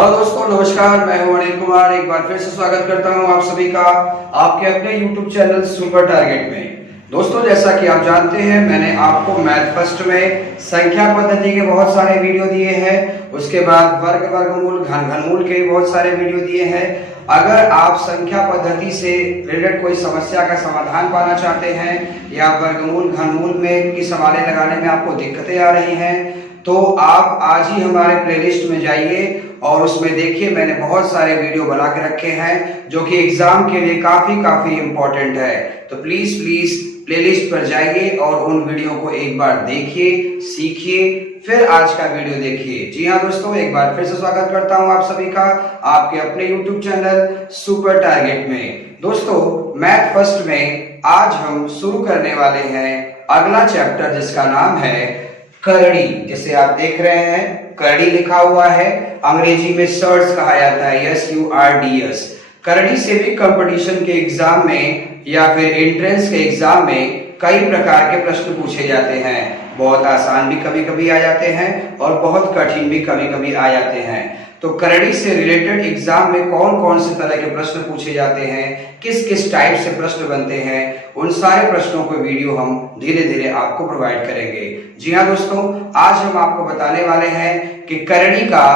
Hello दोस्तों, नमस्कार। मैं हूं अनिल कुमार। एक बार फिर से स्वागत करता हूं आप सभी का आपके अपने YouTube चैनल सुपर टारगेट में। दोस्तों, जैसा कि आप जानते हैं, मैंने आपको मैथ फर्स्ट में संख्या पद्धति के बहुत सारे वीडियो दिए हैं। उसके बाद वर्ग, वर्गमूल, घनमूल के बहुत सारे वीडियो दिए हैं। अगर आप संख्या पद्धति से रिलेटेड कोई समस्या का समाधान पाना चाहते हैं या वर्गमूल, घनमूल में की सवालें लगाने में आपको दिक्कतें आ रही हैं, तो आप आज ही हमारे प्लेलिस्ट में जाइए और उसमें देखिए, मैंने बहुत सारे वीडियो बना के रखे हैं जो कि एग्जाम के लिए काफी इंपॉर्टेंट है। तो प्लीज प्लेलिस्ट पर जाइए और उन वीडियो को एक बार देखिए, सीखिए, फिर आज का वीडियो देखिए। जी हाँ दोस्तों, एक बार फिर से स्वागत करता हूं आप सभी का आपके अपने YouTube चैनल सुपर टारगेट में। दोस्तों, मैथ फर्स्ट में आज हम शुरू करने वाले हैं अगला चैप्टर, जिसका नाम है करड़ी। जैसे आप देख रहे हैं, करड़ी लिखा हुआ है, अंग्रेजी में सर्ड्स कहा जाता है, SURDS। करड़ी से भी कंपटीशन के एग्जाम में या फिर एंट्रेंस के एग्जाम में कई प्रकार के प्रश्न पूछे जाते हैं। बहुत आसान भी कभी कभी आ जाते हैं और बहुत कठिन भी कभी कभी आ जाते हैं। तो करड़ी से रिलेटेड एग्जाम में कौन कौन से तरह के प्रश्न पूछे जाते हैं, किस किस टाइप से प्रश्न बनते हैं, उन सारे प्रश्नों को वीडियो हम धीरे धीरे आपको प्रोवाइड करेंगे। जी हाँ दोस्तों, आज हम आपको बताने वाले हैं कि करड़ी का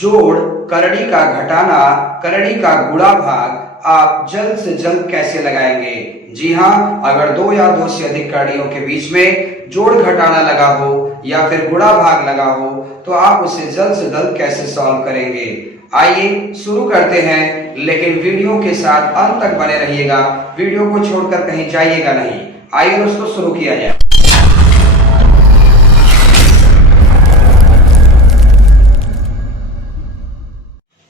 जोड़, करड़ी का घटाना, करड़ी का गुणा भाग आप जल्द से जल्द कैसे लगाएंगे। जी हाँ, अगर दो या दो से अधिक कड़ियों के बीच में जोड़ घटाना लगा हो या फिर गुणा भाग लगा हो, तो आप उसे जल्द से जल्द कैसे सॉल्व करेंगे। आइए शुरू करते हैं, लेकिन वीडियो के साथ अंत तक बने रहिएगा, वीडियो को छोड़कर कहीं जाइएगा नहीं। आइए दोस्तों, शुरू किया जाए।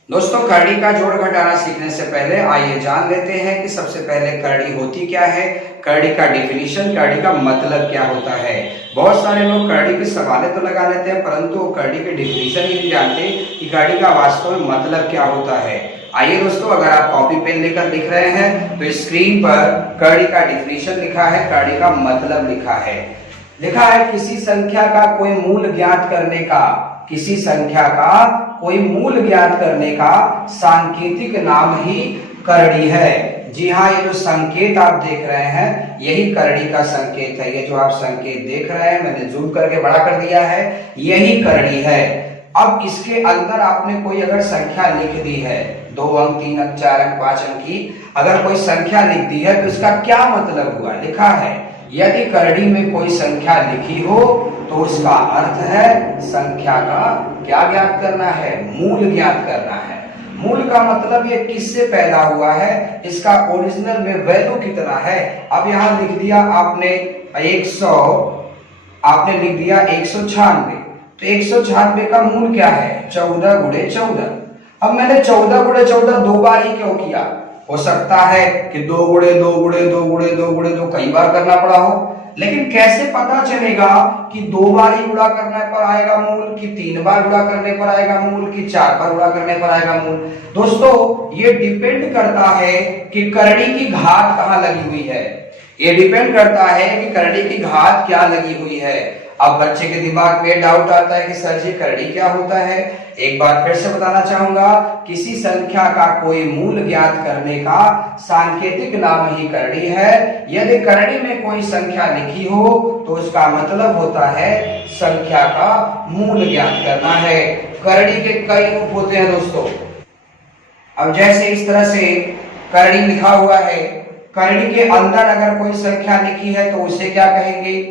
दोस्तों, करड़ी का जोड़ घटाना सीखने से पहले आइए जान लेते हैं कि सबसे पहले करड़ी होती क्या है, करड़ी का डेफिनेशन, करड़ी का मतलब क्या होता है। बहुत सारे लोग करड़ी के सवालें तो लगा लेते हैं, परंतु करड़ी के डेफिनेशन ही नहीं जानते कि करड़ी का वास्तव में मतलब क्या होता है। आइए दोस्तों, अगर आप कॉपी पेन लेकर लिख रहे हैं तो स्क्रीन पर करड़ी का डेफिनेशन लिखा है, करड़ी का मतलब लिखा है किसी संख्या का कोई मूल ज्ञात करने का, किसी संख्या का कोई मूल ज्ञात करने का सांकेतिक नाम ही करड़ी है। जी हाँ, ये जो संकेत आप देख रहे हैं, यही करड़ी का संकेत है। ये जो आप संकेत देख रहे हैं, मैंने जूम करके बड़ा कर दिया है, यही करड़ी है। अब इसके अंदर आपने कोई अगर संख्या लिख दी है, 2 अंक, 3 अंक, 4 अंक, 5 अंक की अगर कोई संख्या लिख दी है, तो इसका क्या मतलब हुआ। लिखा है, यदि करड़ी में कोई संख्या लिखी हो तो उसका अर्थ है संख्या का क्या ज्ञात करना है, मूल ज्ञात करना है। मूल का मतलब ये किससे पैदा हुआ है, इसका ओरिजिनल में वैल्यू कितना है। अब यहां लिख दिया आपने 100, आपने लिख दिया 196, तो 196 का मूल क्या है, 14 गुणे 14। अब मैंने 14 गुणे 14 दो बार ही क्यों किया। हो सकता है कि 2 गुणे 2 गुणे 2 गुणे 2 गुणे 2 कई बार करना पड़ा हो, लेकिन कैसे पता चलेगा कि 2 बार ही गुणा करने पर आएगा मूल, कि 3 बार गुणा करने पर आएगा मूल, कि 4 बार गुणा करने पर आएगा मूल। दोस्तों, ये डिपेंड करता है कि करड़ी की घात कहाँ लगी हुई है। ये डिपेंड करता है कि करड़ी की घात क्या लगी हुई है। अब बच्चे के दिमाग में डाउट आता है कि सर जी, करड़ी क्या होता है। एक बार फिर से बताना चाहूंगा, किसी संख्या का कोई मूल ज्ञात करने का सांकेतिक नाम ही करड़ी है। यदि करड़ी में कोई संख्या लिखी हो तो उसका मतलब होता है संख्या का मूल ज्ञात करना है। करड़ी के कई रूप होते हैं दोस्तों। अब जैसे इस तरह से करड़ी लिखा हुआ है, करड़ी के अंदर अगर कोई संख्या लिखी है तो उसे क्या कहेंगे।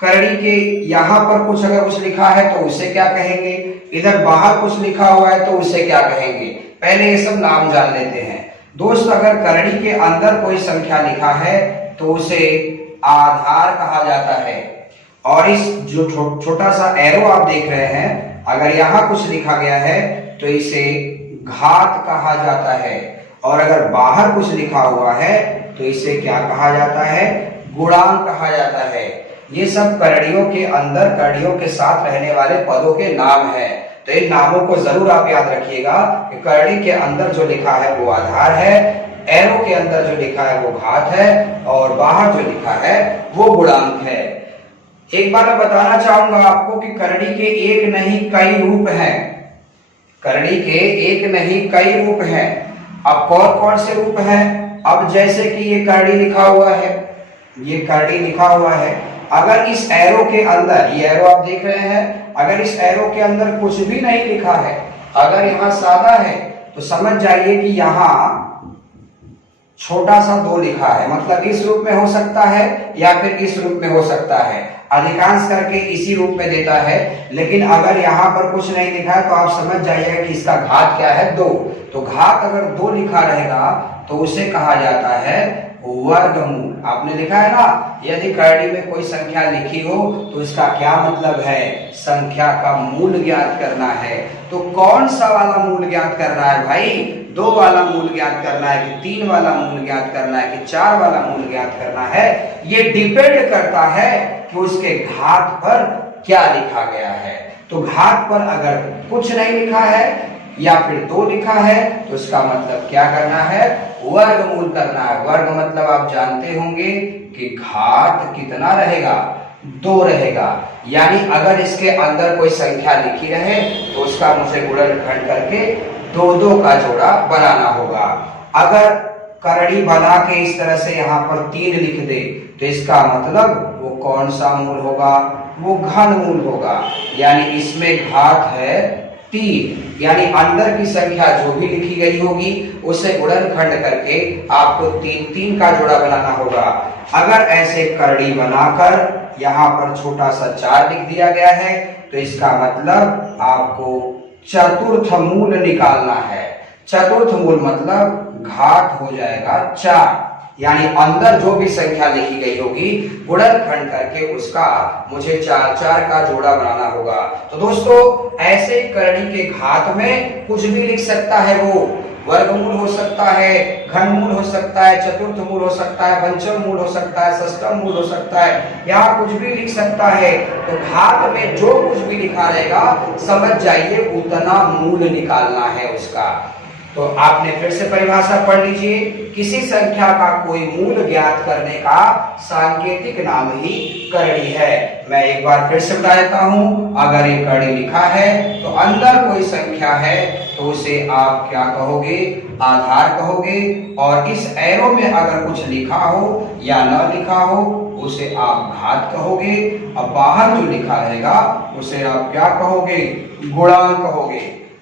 करड़ी के यहाँ पर कुछ अगर कुछ लिखा है तो उसे क्या कहेंगे। इधर बाहर कुछ लिखा हुआ है तो उसे क्या कहेंगे। पहले ये सब नाम जान लेते हैं दोस्त। अगर करड़ी के अंदर कोई संख्या लिखा है तो उसे आधार कहा जाता है। और इस जो छोटा सा एरो आप देख रहे हैं, अगर यहाँ कुछ लिखा गया है तो इसे घात कहा जाता है। और अगर बाहर कुछ लिखा हुआ है तो इसे क्या कहा जाता है, गुणांक कहा जाता है। ये सब करड़ियों के अंदर, करड़ियों के साथ रहने वाले पदों के नाम है। तो इन नामों को जरूर आप याद रखिएगा कि करड़ी के अंदर जो लिखा है वो आधार है, एरो के अंदर जो लिखा है वो घात है, और बाहर जो लिखा है वो गुणांक है। एक बार मैं बताना चाहूंगा आपको कि करड़ी के एक नहीं कई रूप हैं। करड़ी के एक नहीं कई रूप हैं। अब कौन कौन से रूप हैं? अब जैसे कि ये करड़ी लिखा हुआ है, ये करड़ी लिखा हुआ है, अगर इस एरो के अंदर, ये एरो आप देख रहे हैं, अगर इस एरो के अंदर कुछ भी नहीं लिखा है, अगर यहाँ सादा है तो समझ जाइए कि यहाँ छोटा सा 2 लिखा है, मतलब इस रूप में हो सकता है या फिर इस रूप में हो सकता है। अधिकांश करके इसी रूप में देता है, लेकिन अगर यहाँ पर कुछ नहीं लिखा है तो आप समझ जाइएगा कि इसका घात क्या है, 2। तो घात अगर 2 लिखा रहेगा तो उसे कहा जाता है वर्गमूल। आपने लिखा है ना, यदि करड़ी में कोई संख्या लिखी हो तो इसका क्या मतलब है? संख्या का मूल ज्ञात करना है। तो कौन सा वाला मूल ज्ञात करना है भाई? 2 वाला मूल ज्ञात करना है कि 3 वाला मूल ज्ञात करना है कि 4 वाला मूल ज्ञात करना है? ये डिपेंड करता है कि उसके घात पर क्या लिखा गया है। तो घात पर अगर कुछ नहीं लिखा है या फिर 2 लिखा है तो इसका मतलब क्या करना है? वर्गमूल करना है। वर्ग मतलब आप जानते होंगे कि घात कितना रहेगा? 2 रहेगा। यानी अगर इसके अंदर कोई संख्या लिखी रहे तो उसका मुझे गुणनखंड करके 2-2 का जोड़ा बनाना होगा। अगर करड़ी बना के इस तरह से यहाँ पर 3 लिख दे तो इसका मतलब वो कौन सा मूल होगा? वो घन मूल होगा। यानी इसमें घात है 3, यानी अंदर की संख्या जो भी लिखी गई होगी उसे गुणनखंड करके आपको 3-3 का जोड़ा बनाना होगा। अगर ऐसे करड़ी बनाकर यहाँ पर छोटा सा 4 लिख दिया गया है तो इसका मतलब आपको चतुर्थ मूल निकालना है। चतुर्थ मूल मतलब घात हो जाएगा 4, यानी अंदर जो भी संख्या लिखी गई होगी गुणनखंड करके उसका मुझे 4-4 का जोड़ा बनाना होगा। तो दोस्तों ऐसे करड़ी के घात में कुछ भी लिख सकता है, वो वर्गमूल हो सकता है, घनमूल हो सकता है, चतुर्थ मूल हो सकता है, पंचम मूल हो सकता है, षष्ठम मूल हो सकता है, यहाँ कुछ भी लिख सकता है। तो घात में जो कुछ भी लिखा रहेगा समझ जाइए उतना मूल निकालना है उसका। तो आपने फिर से परिभाषा पढ़ लीजिए, किसी संख्या का कोई मूल ज्ञात करने का सांकेतिक नाम ही करड़ी है। मैं एक बार फिर से बता देता हूं, अगर ये करड़ी लिखा है तो अंदर कोई संख्या है तो उसे आप क्या कहोगे? आधार कहोगे। और इस एरो में अगर कुछ लिखा हो या न लिखा हो उसे आप घात कहोगे। अब बाहर जो लिखा रहेगा उसे आप क्या कहोगे? गुणांक कहोगे।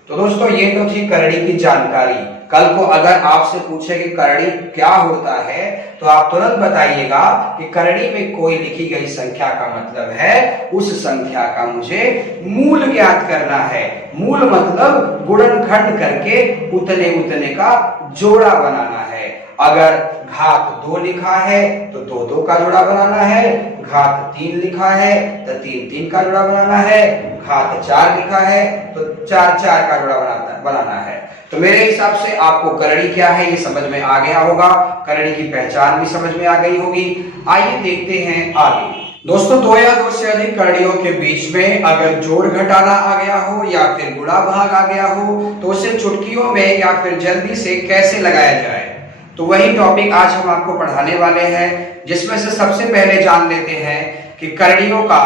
तो दोस्तों ये तो थी करड़ी की जानकारी। कल को अगर आपसे पूछे कि करड़ी क्या होता है तो आप तुरंत बताइएगा कि करड़ी में कोई लिखी गई संख्या का मतलब है उस संख्या का मुझे मूल ज्ञात करना है। मूल मतलब गुणनखंड करके उतने उतने का जोड़ा बनाना है। अगर घात 2 लिखा है तो 2-2 का जोड़ा बनाना है, घात 3 लिखा है तो 3-3 का जोड़ा बनाना है, घात 4 लिखा है तो 4-4 का जोड़ा बनाना है। तो मेरे हिसाब से आपको करड़ी क्या है ये समझ में आ गया होगा, करड़ी की पहचान भी समझ में आ गई होगी। आइए देखते हैं आगे। दोस्तों 2 या 2 से अधिक करड़ियों के बीच में अगर जोड़ घटाना आ गया हो या फिर गुणा भाग आ गया हो तो उसे चुटकियों में या फिर जल्दी से कैसे लगाया जाए, तो वही टॉपिक आज हम आपको पढ़ाने वाले हैं, जिसमें से सबसे पहले जान लेते हैं कि करड़ियों का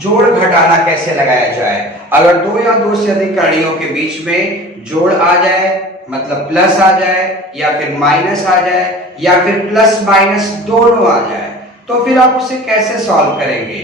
जोड़ घटाना कैसे लगाया जाए। अगर 2 या 2 से अधिक करड़ियों के बीच में जोड़ आ जाए, मतलब प्लस आ जाए या फिर माइनस आ जाए या फिर प्लस माइनस दोनों आ जाए, तो फिर आप उसे कैसे सॉल्व करेंगे?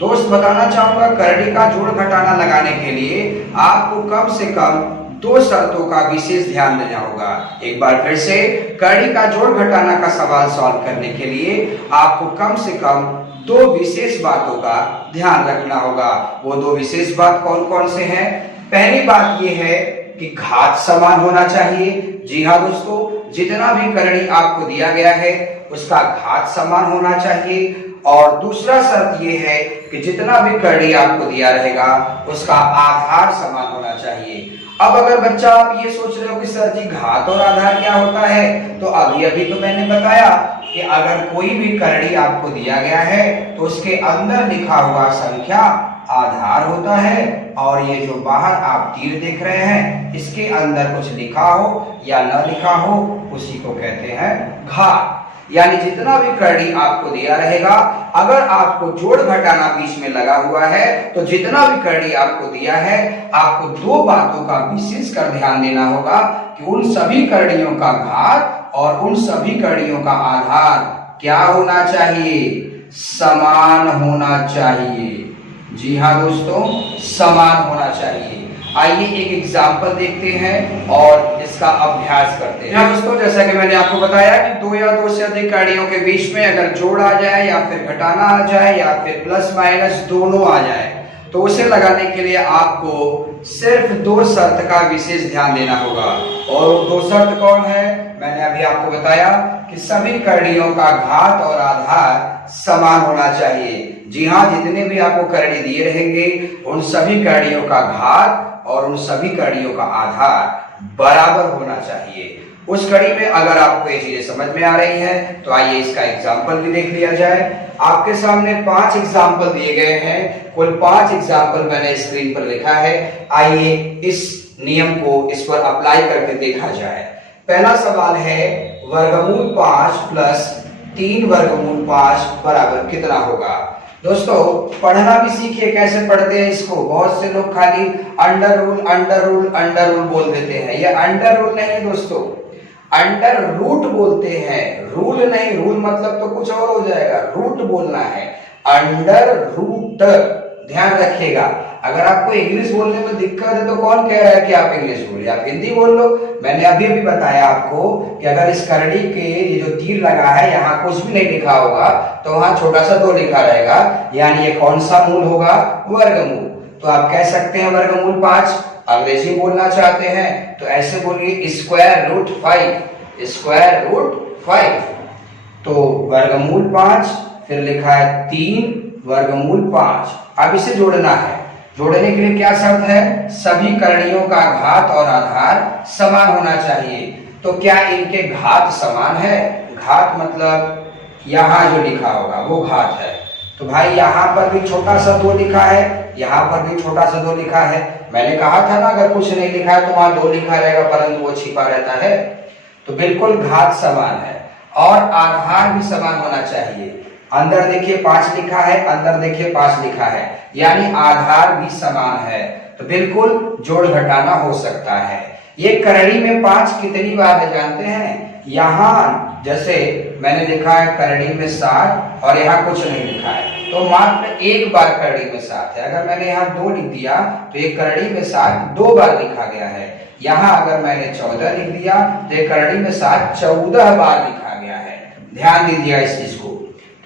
दोस्त बताना चाहूंगा, करड़ी का जोड़ घटाना लगाने के लिए आपको कम से कम 2 शर्तों का विशेष ध्यान देना होगा। एक बार फिर से, करड़ी का जोड़ घटाना का सवाल सॉल्व करने के लिए आपको कम से कम 2 विशेष बातों का ध्यान रखना होगा। वो 2 विशेष बात कौन कौन से हैं? पहली बात ये है कि घात समान होना चाहिए। जी हाँ दोस्तों, जितना भी करड़ी आपको दिया गया है उसका घात समान होना चाहिए। और दूसरा शर्त ये है कि जितना भी करड़ी आपको दिया रहेगा उसका आधार समान होना चाहिए। अब अगर बच्चा आप ये सोच रहे हो कि सर जी घात और आधार क्या होता है, तो अभी तो मैंने बताया कि अगर कोई भी करड़ी आपको दिया गया है तो उसके अंदर लिखा हुआ संख्या आधार होता है, और ये जो बाहर आप तीर देख रहे हैं इसके अंदर कुछ लिखा हो या न लिखा हो उसी को कहते हैं घात। यानी जितना भी करड़ी आपको दिया रहेगा, अगर आपको जोड़ घटाना बीच में लगा हुआ है तो जितना भी करड़ी आपको दिया है, आपको दो बातों का विशेष कर ध्यान देना होगा कि उन सभी करड़ियों का घात और उन सभी करड़ियों का आधार क्या होना चाहिए, समान होना चाहिए। जी हाँ दोस्तों, समान होना चाहिए। आइए एक एग्जाम्पल देखते हैं और इसका अभ्यास करते हैं। दोस्तों, जैसा कि मैंने आपको बताया कि दो या दो से अधिक करड़ियों के बीच में अगर जोड़ आ जाए या फिर घटाना आ जाए या फिर प्लस माइनस दोनों आ जाए, तो उसे लगाने के लिए आपको सिर्फ दो शर्त का विशेष ध्यान देना होगा। और वो दो शर्त कौन है? मैंने अभी आपको बताया कि सभी करड़ियों का घात और आधार समान होना चाहिए। जी हाँ, जितने भी आपको करड़ी दिए रहेंगे उन सभी करड़ियों का घात और उन सभी करड़ियों का आधार बराबर होना चाहिए। उस कड़ी में अगर आपको ये चीजें समझ में आ रही है तो आइए इसका एग्जाम्पल भी देख लिया जाए। आपके सामने 5 एग्जाम्पल दिए गए हैं, कुल 5 एग्जाम्पल मैंने स्क्रीन पर लिखा है। आइए इस नियम को इस पर अप्लाई करके देखा जाए। पहला सवाल है, वर्गमूल 5 प्लस 3 वर्गमूल 5 बराबर कितना होगा? दोस्तों, पढ़ना भी सीखिए कैसे पढ़ते हैं इसको। बहुत से लोग खाली under rule under rule under rule बोल देते हैं। ये अंडर रूल नहीं दोस्तों, अंडर रूट बोलते हैं, रूल नहीं। रूल मतलब तो कुछ और हो जाएगा, रूट बोलना है, अंडर रूट। ध्यान रखिएगा। अगर आपको इंग्लिश बोलने में दिक्कत है तो कौन कह रहा है कि आप इंग्लिश बोलिए, आप हिंदी बोल लो। मैंने अभी भी बताया आपको कि अगर इस करड़ी के ये जो तीर लगा है यहाँ कुछ भी नहीं लिखा होगा तो वहां छोटा सा 2 लिखा रहेगा, यानी ये कौन सा मूल होगा? वर्गमूल। तो आप कह सकते हैं वर्गमूल 5। अंग्रेजी बोलना चाहते हैं तो ऐसे बोलिए स्क्वायर रूट 5, स्क्वायर रूट 5। तो वर्गमूल 5, फिर लिखा है 3 वर्गमूल 5। अब इसे जोड़ना है। जोड़ने के लिए क्या शर्त है? सभी करड़ियों का घात और आधार समान होना चाहिए। तो क्या इनके घात समान है? घात मतलब यहाँ जो लिखा होगा वो घात है। तो भाई यहाँ पर भी छोटा सा 2 लिखा है, यहाँ पर भी छोटा सा 2 लिखा है। मैंने कहा था ना, अगर कुछ नहीं लिखा है तो वहां 2 लिखा रहेगा परंतु वो छिपा रहता है। तो बिल्कुल घात समान है और आधार भी समान होना चाहिए। अंदर देखिए 5 लिखा है, अंदर देखिए 5 लिखा है, यानी आधार भी समान है। तो बिल्कुल जोड़ घटाना हो सकता है। ये करड़ी में 5 कितनी बार है जानते हैं? यहाँ जैसे मैंने लिखा है करड़ी में 7 और यहाँ कुछ नहीं लिखा है, तो मात्र 1 बार करड़ी में 7 है। अगर मैंने यहाँ 2 लिख दिया तो ये करड़ी में 7 2 बार लिखा गया है। यहाँ अगर मैंने 14 लिख दिया तो ये करड़ी में 7 14 बार लिखा गया है। ध्यान दीजिएगा इस चीज को।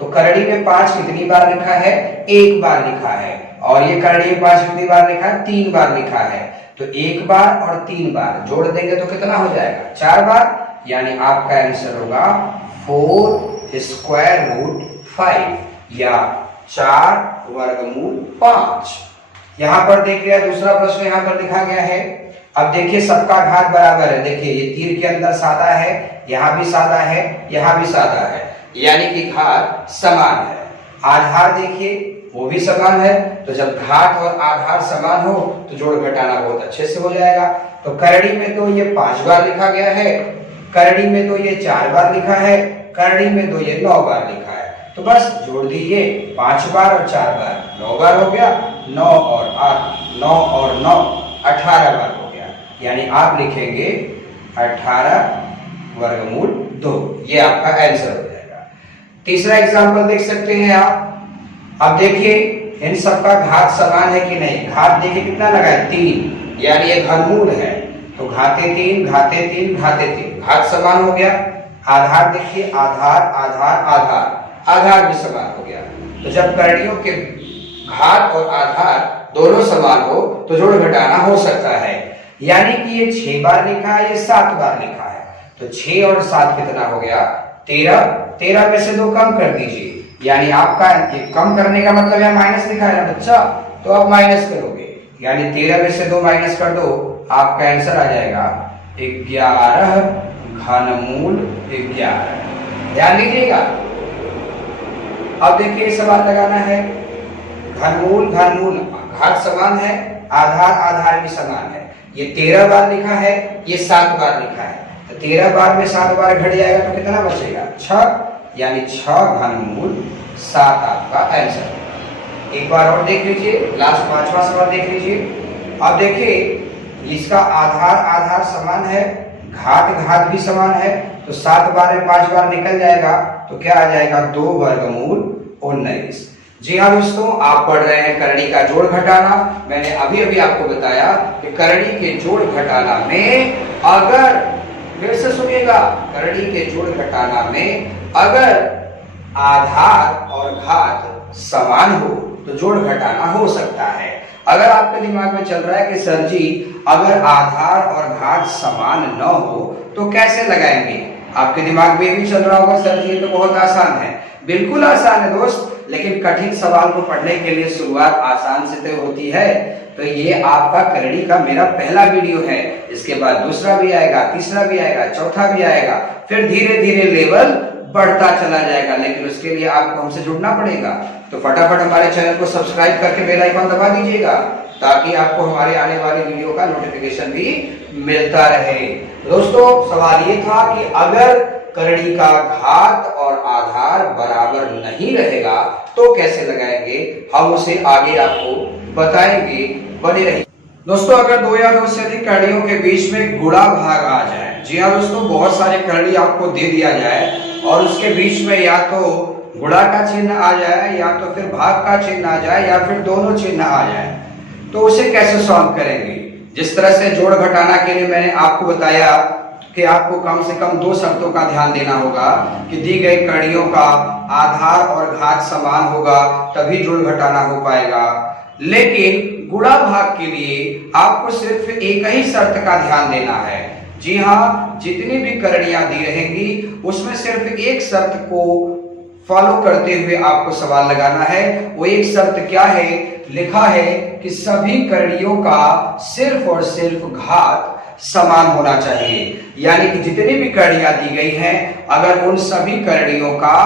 तो करड़ी में 5 कितनी बार लिखा है? 1 बार लिखा है। और ये करड़ी में 5 कितनी बार लिखा है? 3 बार लिखा है। तो 1 बार और 3 बार जोड़ देंगे तो कितना हो जाएगा? 4 बार। यानी आपका आंसर होगा 4 स्क्वायर रूट 5 या 4 वर्गमूल 5। यहाँ पर देखिए दूसरा प्रश्न यहाँ पर लिखा गया है। अब देखिए सबका घात बराबर है। देखिए ये तीर के अंदर सादा है, यहाँ भी सादा है, यहाँ भी सादा है, यानी कि घात समान है। आधार देखिए वो भी समान है। तो जब घात और आधार समान हो तो जोड़ घटाना बहुत अच्छे से हो जाएगा। तो करड़ी में तो ये 5 बार लिखा गया है, करड़ी में तो ये 4 बार लिखा है, करड़ी में तो ये 9 बार लिखा है। तो बस जोड़ दीजिए 5 बार और 4 बार, 9 बार हो गया। 9 और 8, 9 और 9 18 बार हो गया। यानी आप लिखेंगे 18 वर्गमूल 2। ये आपका आंसर हो जाएगा। तीसरा एग्जांपल देख सकते हैं आप। अब देखिए इन सबका घात समान है कि नहीं? घात देखिए कितना लगा है? 3, यानी ये घनमूल है। तो घाते 3 घाते 3 घाते 3, घात समान हो गया। आधार देखिए, आधार आधार आधार, आधार भी समान हो गया। तो जब करड़ियों के घात और आधार दोनों समान हो तो जोड़ घटाना हो सकता है। यानी कि ये 6 बार लिखा है, ये 7 बार लिखा है। तो 6 और 7 कितना हो गया? 13। 13 में से 2 कम कर दीजिए, यानी आपका ये कम करने का मतलब है माइनस लिखा है ना बच्चा, तो आप माइनस करोगे। यानी 13 में से 2 माइनस कर दो, आपका आंसर आ जाएगा 11 घनमूल 11। ध्यान दीजिएगा। अब देखिए सवाल लगाना है। घनमूल घनमूल घात समान है, आधार आधार भी समान है। ये 13 बार लिखा है, ये 7 बार लिखा है। तो 13 बार में 7 बार घट जाएगा तो कितना बचेगा 6, यानी 6 घनमूल 7 आपका आंसर। एक बार और देख लीजिए, लास्ट 5वां सवाल देख लीजिए। अब देखिए इसका आधार आधार समान है, घात घात भी समान है, तो 7 बार में 5 बार निकल जाएगा तो क्या आ जाएगा 2 वर्गमूल 19। जी हाँ दोस्तों, आप पढ़ रहे हैं करड़ी का जोड़ घटाना। मैंने अभी अभी आपको बताया कि करड़ी के जोड़ घटाना में अगर, फिर से सुनिएगा, करड़ी के जोड़ घटाना में अगर आधार और घात समान हो तो जोड़ घटाना हो सकता है। अगर आपके दिमाग में चल रहा है कि सर जी अगर आधार और घात समान न हो तो कैसे लगाएंगे, आपके दिमाग में भी चल रहा होगा सर जी ये तो बहुत आसान है। बिल्कुल आसान है दोस्त, लेकिन कठिन सवाल को पढ़ने के लिए शुरुआत आसान से तो होती है। तो ये आपका करड़ी का मेरा पहला वीडियो है, इसके बाद दूसरा भी आएगा, तीसरा भी आएगा, चौथा भी आएगा, फिर धीरे धीरे लेवल बढ़ता चला जाएगा। लेकिन उसके लिए आपको हमसे जुड़ना पड़ेगा। तो फटाफट हमारे चैनल को सब्सक्राइब करके बेल आइकन दबा दीजिएगा ताकि आपको हमारे आने वाली वीडियो का नोटिफिकेशन भी मिलता रहे। दोस्तों सवाल ये था कि अगर करड़ी का घात और आधार बराबर नहीं रहेगा तो कैसे लगाएंगे, हम उसे आगे आपको बताएंगे, बने रहिए। दोस्तों अगर 2 या 2 से अधिक कड़ियों के बीच में गुणा भाग आ जाए, जी हाँ दोस्तों, बहुत सारे कड़ी आपको दे दिया जाए और उसके बीच में या तो गुणा का चिन्ह आ जाए या तो फिर भाग का चिन्ह आ जाए या फिर दोनों चिन्ह आ जाए, तो उसे कैसे सॉल्व करेंगे। जिस तरह से जोड़ घटाना के लिए मैंने आपको बताया कि आपको कम से कम 2 शर्तों का ध्यान देना होगा कि दी गई कड़ियों का आधार और घात समान होगा तभी जोड़ घटाना हो पाएगा। लेकिन गुणा भाग के लिए आपको सिर्फ एक ही शर्त का ध्यान देना है। जी हाँ, जितनी भी कड़ियां दी रहेंगी उसमें सिर्फ एक शर्त को फॉलो करते हुए आपको सवाल लगाना है। वो एक शर्त क्या है, लिखा है कि सभी कड़ियों का सिर्फ और सिर्फ घात समान होना चाहिए। यानी कि जितनी भी कड़ियां दी गई हैं अगर उन सभी कड़ियों का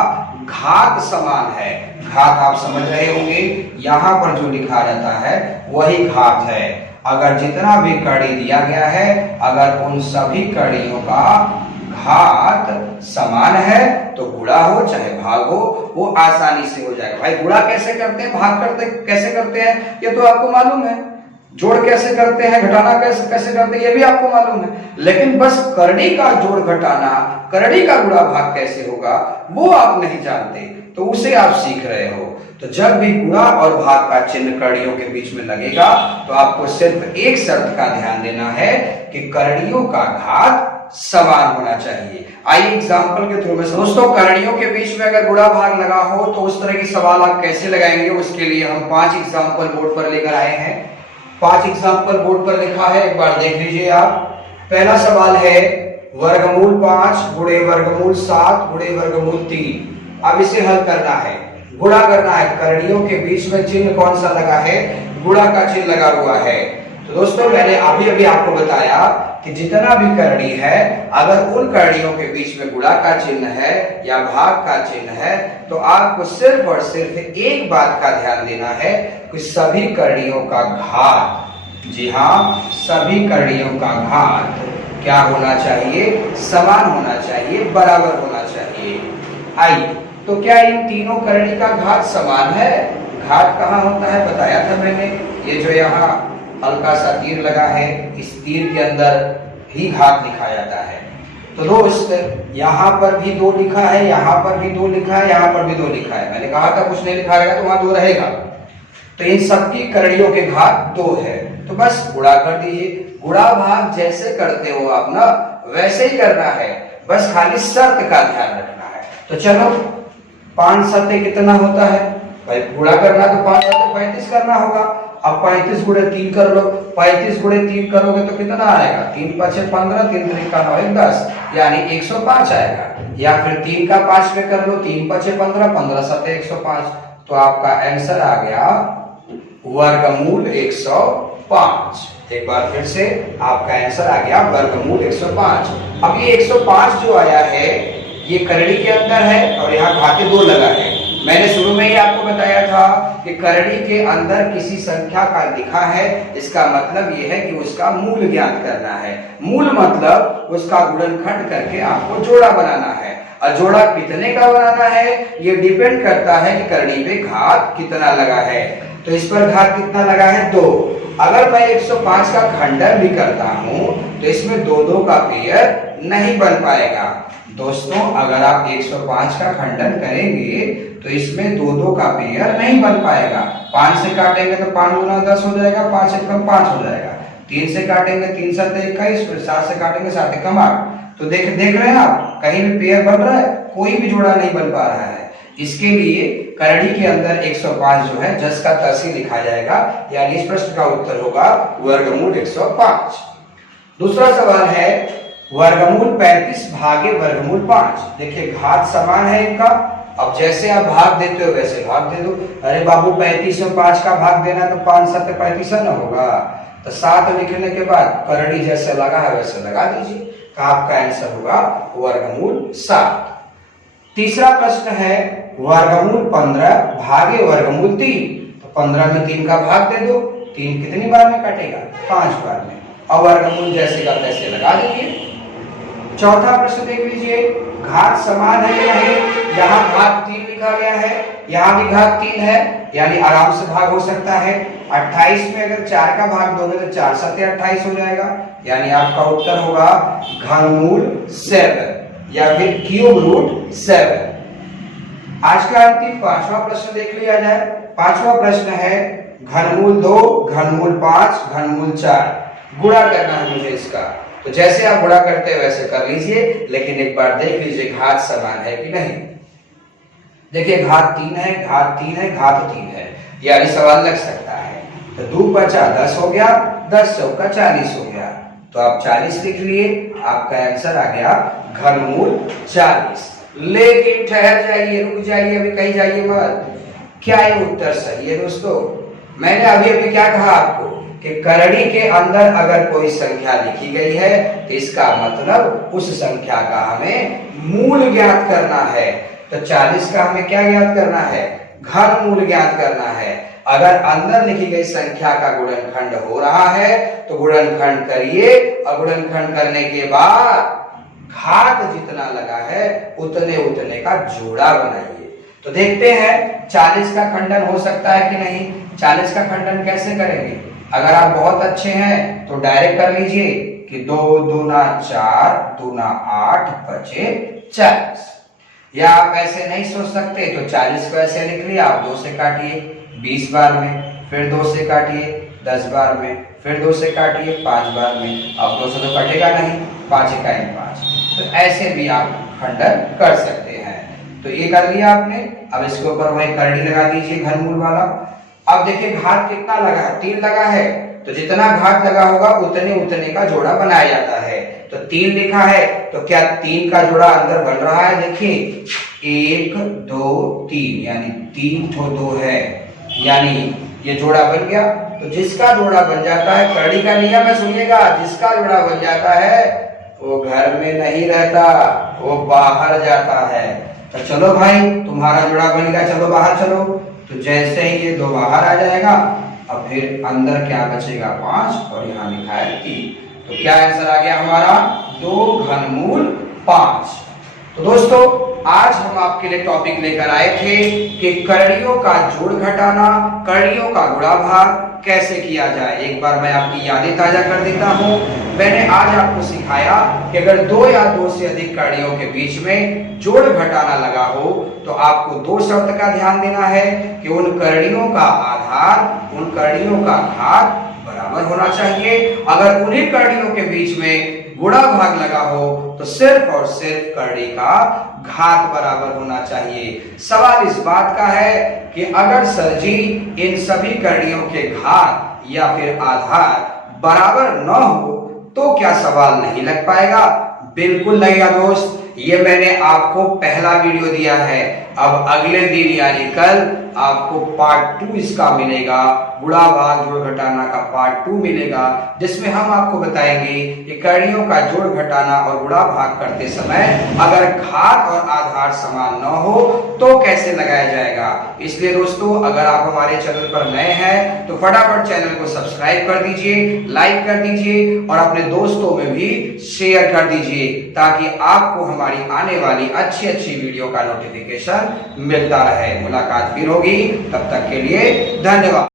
घात समान है, घात आप समझ रहे होंगे, यहां पर जो लिखा रहता है वही घात है। अगर जितना भी कड़ी दिया गया है अगर उन सभी कड़ियों का घात समान है तो गुणा हो चाहे भाग हो वो आसानी से हो जाएगा। भाई गुणा कैसे करते हैं, भाग करते कैसे करते हैं ये तो आपको मालूम है, जोड़ कैसे करते हैं, घटाना कैसे कैसे करते हैं ये भी आपको मालूम है, लेकिन बस करड़ी का जोड़ घटाना, करड़ी का गुणा भाग कैसे होगा वो आप नहीं जानते, तो उसे आप सीख रहे हो। तो जब भी गुणा और भाग का चिन्ह कड़ियों के बीच में लगेगा तो आपको सिर्फ एक शर्त का ध्यान देना है कि कड़ियों का घात समान होना चाहिए। आइए एग्जाम्पल के थ्रू में दोस्तों, कड़ियों के बीच में अगर गुणा भाग लगा हो तो उस तरह के सवाल आप कैसे लगाएंगे, उसके लिए हम 5 एग्जाम्पल बोर्ड पर लेकर आए हैं। 5 एग्जाम्पल बोर्ड पर लिखा है, एक बार देख लीजिए आप। पहला सवाल है वर्गमूल 5 गुणे वर्गमूल 7 गुणे वर्गमूल 3। अब इसे हल करना है, गुणा करना है। कड़ियों के बीच में चिन्ह कौन सा लगा है, गुणा का चिन्ह लगा हुआ है। तो दोस्तों मैंने अभी अभी आपको बताया कि जितना भी कड़ी है अगर उन कड़ियों के बीच में गुणा का चिन्ह है या भाग का चिन्ह है तो आपको सिर्फ और सिर्फ एक बात का ध्यान देना है कि सभी कड़ियों का घात, जी हाँ, सभी कड़ियों का घात क्या होना चाहिए, समान होना चाहिए, बराबर होना चाहिए। आइए, तो क्या इन तीनों कड़ी का घात समान है? घात कहाँ होता है बताया था मैंने, ये जो यहाँ हल्का सा तीर लगा है इस तीर के अंदर ही घात लिखा जाता है। तो दोस्त यहाँ पर भी 2 लिखा है, यहाँ पर भी 2 लिखा है, यहाँ पर भी 2 लिखा है। मैंने कहा था कुछ नहीं लिखा रहेगा तो वहां 2 रहेगा। तो इन सबकी कड़ियों के घात 2 है, तो बस गुणा कर दीजिए। गुणा भाग जैसे करते हो आप ना वैसे ही करना है, बस खाली शर्त का ध्यान रखना है। तो चलो 5 सते कितना होता है भाई, गुणा करना तो 5 सते 35 करना होगा। अब 35 गुणे 3 कर लो, 35 गुणे 3 करोगे तो कितना आएगा, 3 5 15, 3 3 का 9 10, यानी 105 आएगा। या फिर 3 का 5 पे कर लो, 3 5 15, 15 7 105, तो आपका आंसर आ गया वर्गमूल 105। एक बार फिर से आपका आंसर आ गया वर्गमूल 105। अब ये 105 जो आया है ये करड़ी के अंदर है और यहाँ घाते 2 लगा है, मैंने शुरू में ही आपको बताया था कि करड़ी के अंदर किसी संख्या का लिखा है, इसका मतलब यह है कि उसका मूल ज्ञात करना है। मूल मतलब उसका गुणनखंड करके आपको जोड़ा बनाना है। और जोड़ा कितने का बनाना है ये डिपेंड करता है कि करड़ी पे घात कितना लगा है। तो इस पर घात कितना लगा है 2। अगर मैं 105 का खंडन भी करता हूं तो इसमें 2 का पेयर नहीं बन पाएगा। दोस्तों अगर आप 105 का खंडन करेंगे तो इसमें 2 का पेयर नहीं बन पाएगा। 5 से काटेंगे तो 5 गुना 10 हो जाएगा, 5 एकम 5 हो जाएगा। 3 से काटेंगे 3 7 21, फिर 7 से काटेंगे 7 एकम 8। तो देख रहे हैं आप कहीं भी पेयर बन रहा है, कोई भी जोड़ा नहीं बन पा रहा है। इसके लिए करड़ी के अंदर 105 जो है जस का तस ही लिखा जाएगा, यानी इस प्रश्न का उत्तर होगा वर्गमूल 105। दूसरा सवाल है वर्गमूल 35 भागे वर्गमूल 5। देखिए घात समान है इनका। अब जैसे आप भाग देते हो वैसे भाग दे दो। अरे बाबू 35 में 5 का भाग देना तो 5 7 35 ना होगा। तो 7 लिखने के बाद करड़ी जैसे लगा है वैसे लगा दीजिए। आपका आंसर होगा वर्गमूल 7। तीसरा प्रश्न है वर्गमूल 15 भागे वर्गमूल 3। तो 15 में 3 का भाग दे दो। 3 कितनी बार में कटेगा 5 बार में। अब वर्गमूल जैसे का तैसे लगा दीजिए। चौथा प्रश्न देख लीजिए, घात समान है या नहीं। यहाँ घात 3 लिखा गया है, यहाँ भी घात 3 है, यानी आराम से भाग हो सकता है। 28 में अगर 4 का भाग दोगे तो 4 7 28 हो जाएगा, यानी आपका उत्तर होगा घनमूल 7 या फिर क्यूब रूट 7। आज का अंतिम 5वां प्रश्न देख लिया जाए। 5वां प्रश्न है घनमूल 2 घनमूल 5 घनमूल 4। गुणा करना है मुझे इसका। तो जैसे आप गुणा करते हैं वैसे कर लीजिए, लेकिन एक बार देख लीजिए घात समान है कि नहीं। देखिए घात 3 है, घात 3 है, घात 3 है, यानी सवाल लग सकता है। तो 2 5 10 हो गया, 10 चौका 40 हो गया। तो आप 40 लिख लिए, आपका आंसर आ गया घनमूल 40। लेकिन ठहर जाइए, रुक जाइए, अभी कहीं जाइए मत। क्या ये उत्तर सही है दोस्तों? मैंने अभी क्या कहा आपको कि करड़ी के अंदर अगर कोई संख्या लिखी गई है तो इसका मतलब उस संख्या का हमें मूल ज्ञात करना है। तो 40 का हमें क्या ज्ञात करना है? घनमूल ज्ञात करना है। अगर अंदर लिखी गई संख्या का गुणनखंड हो रहा है तो गुणनखंड करिए, और गुणनखंड करने के बाद घात जितना लगा है उतने का जोड़ा बनाइए। तो देखते हैं 40 का खंडन हो सकता है कि नहीं। 40 का खंडन कैसे करेंगे? अगर आप बहुत अच्छे हैं तो डायरेक्ट कर लीजिए कि 2 दूना 4 दूना 8 बचे 40। या आप ऐसे नहीं सोच सकते तो 40 को ऐसे लिख लिया, आप 2 से काटिए 20 बार में, फिर 2 से काटिए 10 बार में, फिर 2 से काटिए 5 बार में। अब 2 से तो कटेगा नहीं, 5 इकाई 5। तो ऐसे भी आप खंडन कर सकते हैं। तो ये कर लिया आपने। अब इसके ऊपर वही करड़ी लगा दीजिए घनमूल वाला। अब देखिए घात कितना लगा है? 3 लगा है। तो जितना घात लगा होगा उतने का जोड़ा बनाया जाता है। तो 3 लिखा है तो क्या 3 का जोड़ा अंदर बन रहा है? देखिए 1 2 3, यानी 3 ठो 2 है, यानी ये जोड़ा बन गया। तो जिसका जोड़ा बन जाता है, करड़ी का नियम है सुनिएगा, जिसका जोड़ा बन जाता है वो घर में नहीं रहता, वो बाहर जाता है। तो चलो भाई तुम्हारा जोड़ा बन गया, चलो बाहर चलो। तो जैसे ही ये 2 बाहर आ जाएगा, अब फिर अंदर क्या बचेगा 5, और यहाँ लिखा है 3। तो क्या आंसर आ गया हमारा? 2 घनमूल 5। तो दोस्तों आज हम आपके लिए टॉपिक लेकर आए थे कि करड़ियों का जोड़ घटाना, करड़ियों का गुणा भाग कैसे किया जाए। एक बार मैं आपकी यादें ताजा कर देता हूँ। मैंने आज आपको सिखाया कि अगर 2 या 2 से अधिक करड़ियों के बीच में जोड़ घटाना लगा हो तो आपको 2 शर्त का ध्यान देना है कि उन करड़ियों का आधार, उन करड़ियों का घात बराबर होना चाहिए। अगर उन्हीं करड़ियों के बीच में गुणा भाग लगा हो तो सिर्फ और सिर्फ करड़ी का घात बराबर होना चाहिए। सवाल इस बात का है कि अगर सर जी इन सभी करड़ियों के घात या फिर आधार बराबर न हो तो क्या सवाल नहीं लग पाएगा? बिल्कुल लगेगा दोस्त। ये मैंने आपको पहला वीडियो दिया है। अब अगले दिन यानी कल आपको पार्ट 2 इसका मिलेगा, गुणा भाग जोड़ घटाना का पार्ट 2 मिलेगा, जिसमें हम आपको बताएंगे कि कड़ियों का जोड़ घटाना और गुणा भाग करते समय अगर घात और आधार समान न हो तो कैसे लगाया जाएगा। इसलिए दोस्तों, अगर आप हमारे चैनल पर नए हैं तो फटाफट चैनल को सब्सक्राइब कर दीजिए, लाइक कर दीजिए और अपने दोस्तों में भी शेयर कर दीजिए, ताकि आपको हमारी आने वाली अच्छी अच्छी वीडियो का नोटिफिकेशन मिलता रहे। मुलाकात फिर होगी, तब तक के लिए धन्यवाद।